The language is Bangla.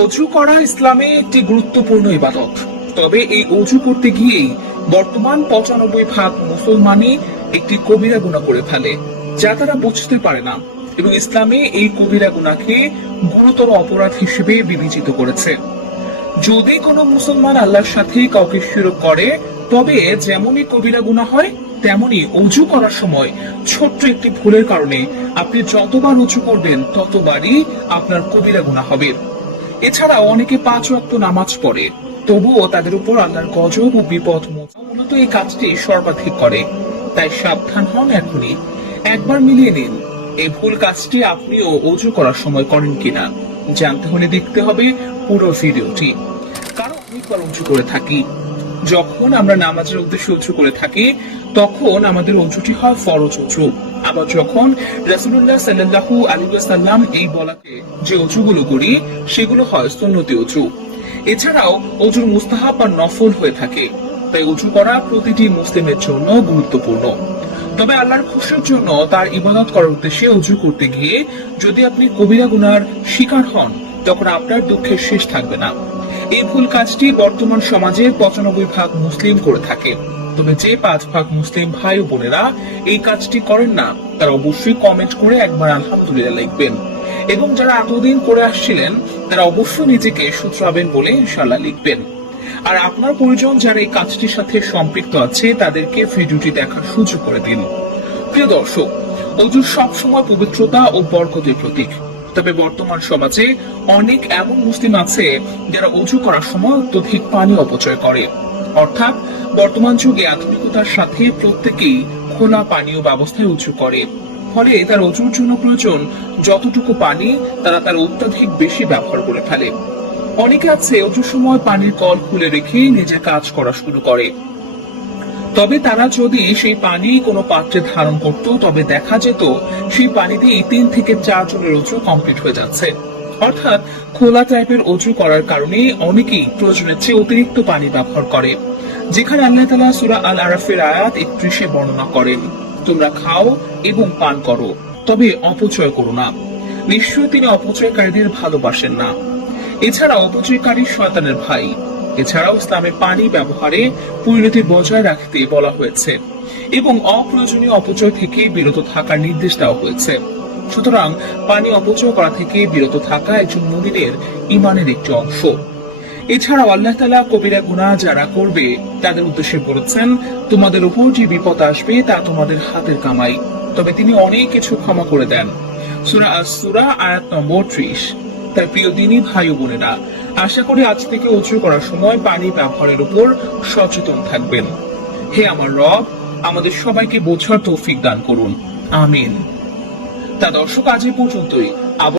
অজু করা ইসলামে একটি গুরুত্বপূর্ণ ইবাদত। তবে এই অজু করতে গিয়েই বর্তমান 95% মুসলমানই একটি কবিরা গুনাহ করে ফেলে, যা তারা বুঝতে পারে না, এবং ইসলামে এই কবিরা গুনাহকে গুরুতর অপরাধ হিসেবে বিবেচিত করেছে। যদি কোনো মুসলমান আল্লাহর সাথে কাউকে শিরক করে, তবে যেমনই কবিরা গুনাহ হয় তেমনি অজু করার সময় ছোট্ট একটি ভুলের কারণে আপনি যতবার অজু করবেন ততবারই আপনার কবিরা গুনাহ হবে। এছাড়াও অনেকে 5 ওয়াক্ত নামাজ পড়ে, তবুও তাদের উপর আল্লাহর গজব ও বিপদ মূলত এই কাজটি সর্বাধিক করে। তাই সাবধান হন এখনই, একবার মিলিয়ে নিন এই ভুল কাজটি আপনিও অজু করার সময় করেন কিনা। জানতে হলে দেখতে হবে পুরো ভিডিওটি। কারণ অনেকবার অজু করে থাকি, যখন আমরা নামাজের উদ্দেশ্যে অজু করে থাকি তখন আমাদের অজুটি হয় ফরজ অজু। আবার যখন রাসূলুল্লাহ সাল্লাল্লাহু আলাইহি ওয়াসাল্লাম এই বলাকে যে অজুগুলো করি সেগুলো হয় সুন্নতি অজু। এছাড়াও অজুর মুস্তাহাব বা নফল হয়ে থাকে। তাই অজু করা প্রতিটি মুসলিমের জন্য গুরুত্বপূর্ণ। তবে আল্লাহর খুশির জন্য তার ইবাদত করার উদ্দেশ্যে অজু করতে গিয়ে যদি আপনি কবিরা গুনার শিকার হন, তখন আপনার দুঃখের শেষ থাকবে না। এই ভুল কাজটি বর্তমান সমাজের 95% মুসলিম করে থাকে। তবে যে 5% মুসলিম ভাই ও বোনেরা এই কাজটি করেন না, তারা অবশ্যই কমেন্ট করে একবার আলহামদুলিল্লাহ লিখবেন, এবং যারা এতদিন করে আসছিলেন তারা অবশ্যই নিজেকে শুধরাবেন বলে ইনশাআল্লাহ লিখবেন। আর আপনার পরিজন যারা এই কাজটির সাথে সম্পৃক্ত আছে তাদেরকে ভিডিওটি দেখার সুযোগ করে দিন। প্রিয় দর্শক, অজু সবসময় পবিত্রতা ও বরকতের প্রতীক। তবে বর্তমান সমাজে অনেক এমন মুসলিম আছে যারা অজু করার সময় অত্যধিক পানি অপচয় করে। অর্থাৎ বর্তমান যুগে আধুনিকতার সাথে প্রত্যেকেই খোলা পানীয় ব্যবস্থায় অজু করে, ফলে তার অজুর জন্য প্রয়োজন যতটুকু পানি তারা তার অত্যাধিক বেশি ব্যবহার করে ফেলে। অনেকে আছে অজুর সময় পানির কল খুলে রেখে নিজের কাজ করা শুরু করে। তবে তারা যদি সেই পানি কোনো পাত্রে ধারণ করত, তবে দেখা যেত সেই পানি দিয়ে 3 থেকে 4 জনের অজু কমপ্লিট হয়ে যাচ্ছে। অর্থাৎ খোলা টাইপের অজু করার কারণে অনেকেই প্রয়োজনের চেয়ে অতিরিক্ত পানি ব্যবহার করে, যেখানে আল্লাহ তাআলা সূরা আল আরাফের আয়াত 31-এ বর্ণনা করেন, তোমরা খাও এবং পান করো, তবে অপচয় করো না, নিশ্চয়ই তিনি অপচয়কারীদের ভালোবাসেন না। এছাড়া অপচয়কারী শয়তানের ভাই। এছাড়াও ইসলামে পানি ব্যবহারে পরিণতি বজায় রাখতে বলা হয়েছে এবং অপ্রয়োজনীয় অপচয় থেকে বিরত থাকার নির্দেশ দেওয়া হয়েছে। সুতরাং পানি অপচয় করা থেকে বিরত থাকা একজন মুমিনের ঈমানের একটি অংশ। এছাড়াও আল্লাহ তাআলা কবিরা গুনাহ যারা করবে তাদের উদ্দেশ্যে বলেছেন, তোমাদের উপর যে বিপদ আসবে তা তোমাদের হাতের কামাই, তবে তিনি অনেক কিছু ক্ষমা করে দেন। সূরা আস-সূরা আয়াত নম্বর 30। তাই প্রিয় দিনী ভাই ও বোনেরা, আশা করি আজ থেকে অজু করার সময় পানি ব্যবহারের উপর সচেতন থাকবেন। হে আমার রব, আমাদের সবাইকে বোঝার তৌফিক দান করুন, আমিন। তা দর্শক, আজ এই পর্যন্তই।